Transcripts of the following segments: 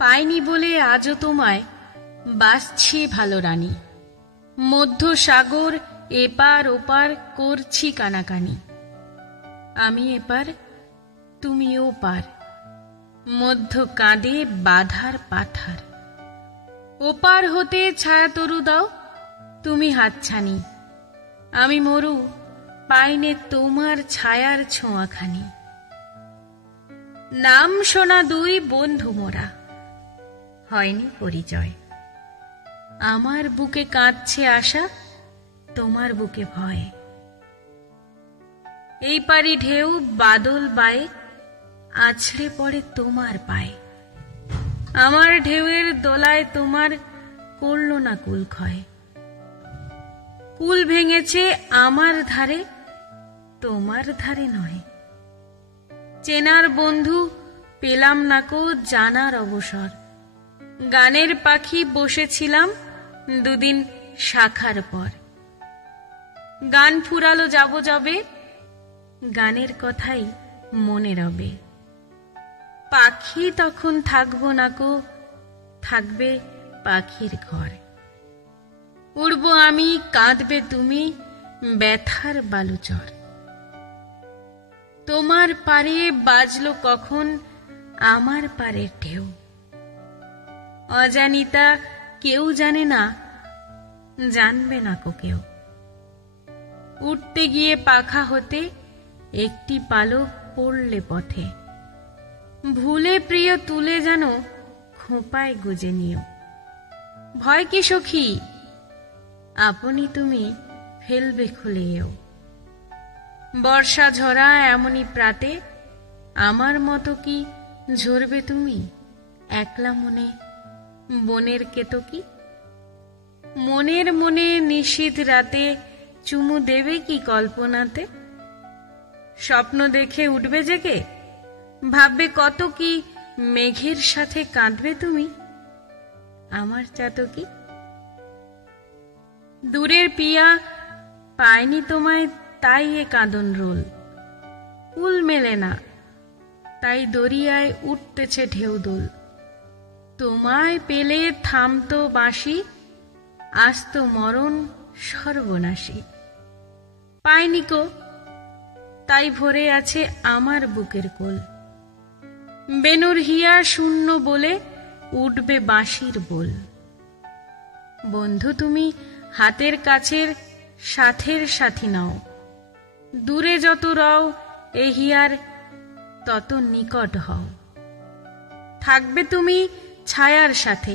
পাইনি বলে আজও তোমায় বাসছি ভালো রানী। মধ্য সাগর এপার ওপার করছি কানাকানি। আমি এপার তুমি ওপার, মধ্য কাঁদে বাধার পাথার। ওপার হতে ছায়া তরু দাও তুমি হাতছানি। আমি মরু পাইনে তোমার ছায়ার ছোঁয়াখানি। নাম শোনা দুই বন্ধু মোরা, হয়নি পরিচয়। আমার বুকে কাঁদছে আশা, তোমার বুকে ভয়। এই পারি ঢেউ বাদল বায়ে, আছড়ে পড়ে তোমার পায়ে। আমার ঢেউয়ের দোলায় তোমার করল না কুল ক্ষয়। কুল ভেঙেছে আমার ধারে, তোমার ধারে নয়। চেনার বন্ধু পেলাম না কো জানার অবসর। গানের পাখি বসেছিলাম দুদিন শাখার পর। গান ফুরালো যাব যবে, গানের কথাই মনে রবে। পাখি তখন থাকবো না কো, থাকবে পাখির ঘর। উড়ব আমি, কাঁদবে তুমি, ব্যথার বালুচর। তোমার পারে বাজলো কখন আমার পারে ঢেউ। অজানিতা কেউ জানে না, জানবে না কো কেউ। উঠতে গিয়ে পাখা হতে একটি পালক পড়লে পথে। ভুলে প্রিয় তুলে যেন খোঁপায় গুজে নিও। ভয় কি সখী, আপনি তুমি ফেলবে খুলেও। বর্ষা ঝরা এমনই প্রাতে আমার মতো কি ঝরবে তুমি একলা মনে বনের কেতকী। মনের মনে নিশীথ রাতে চুমু দেবে কি কল্পনাতে। স্বপ্ন দেখে উঠবে জেগে, ভাববে কত কি মেঘের সাথে কাঁদবে তুমি আমার চাতকী। দূরের পিয়া পায়নি তোমায় তাই এ কাঁদন রোল। কুল মেলে না তাই দরিয়ায় উঠতেছে ঢেউ দোল। তোমায় পেলে থামতো বাঁশি, আসত মরণ সর্বনাশী। পাইনি কো তাই ভরে আছে আমার বুকের কোল। বেনুর হিয়া শূন্য বলে উঠবে বাঁশির বোল। বন্ধু তুমি হাতের কাছের সাথের সাথী নাও। দূরে যত রও এ হিয়ার তত নিকট হও। থাকবে তুমি ছায়ার সাথে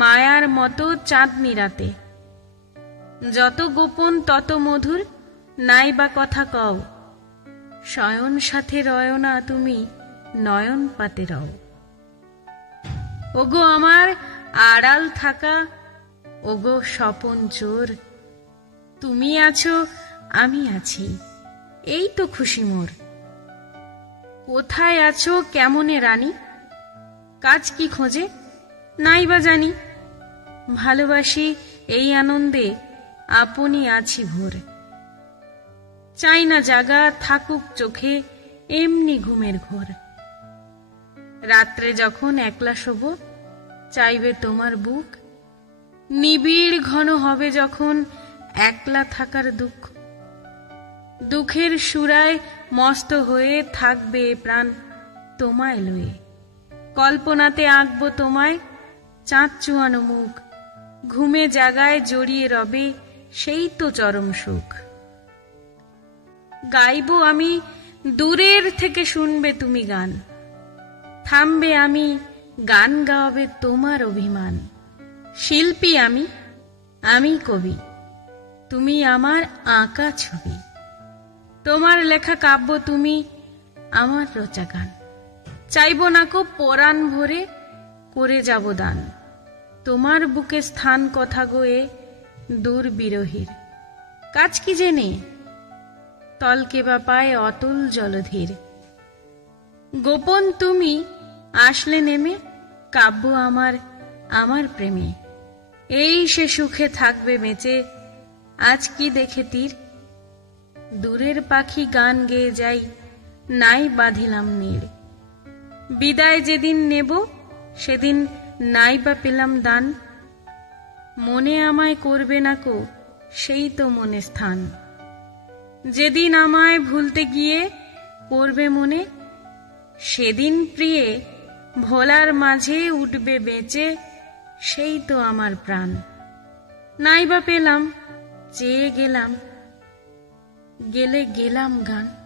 মায়ার মতো চাঁদনি রাতে। যত গোপন তত মধুর নাই বা কথা কও। শয়ন সাথে রয় না তুমি নয়ন পাতে রও। ওগো আমার আড়াল থাকা, ওগো স্বপন চোর। তুমি আছো আমি আছি, এই তো খুশি মোর। কোথায় আছো কেমনে রানী, কাজ কি খোঁজে নাই বা জানি। ভালোবাসি এই আনন্দে আপনি আছি ভোর। চাই না জাগা থাকুক চোখে এমনি ঘুমের ঘোর। রাত্রে যখন একলা শোব চাইবে তোমার বুক। নিবিড় ঘন হবে যখন একলা থাকার দুঃখ। দুঃখের সুরায় মস্ত হয়ে থাকবে প্রাণ তোমায় লয়ে। কল্পনাতে আঁকবো তোমায় চাঁদ চুয়ানো মুখ। ঘুমে জাগায় জড়িয়ে রবে সেই তো চরম সুখ। গাইব আমি দূরের থেকে শুনবে তুমি গান। থামবে আমি গান গাওয়াবে তোমার অভিমান। শিল্পী আমি কবি, তুমি আমার আঁকা ছবি। তোমার লেখা কাব্য তুমি আমার রচা গান। চাইব না কো পরাণ ভরে করে যাব দান। তোমার বুকে স্থান কথা গোয়ে দূর বিরহীর। কাজ কি জেনে তলকে বা পায় অতুল জলধীর। গোপন তুমি আসলে নেমে কাব্য আমার প্রেমে। এই সে সুখে থাকবে বেঁচে আজ কি দেখে তীর। দূরের পাখি গান গেয়ে যাই নাই বাঁধিলাম নীড়। বিদায় যেদিন নেব সেদিন নাই বা পেলাম দান, মনে আমায় করবে না কো সেই তো মনে স্থান। যেদিন আমায় ভুলতে গিয়ে করবে মনে, সেদিন প্রিয়ে ভোলার মাঝে উঠবে বেঁচে সেই তো আমার প্রাণ। নাই বা পেলাম, চেয়ে গেলাম, গেলে গেলাম গান।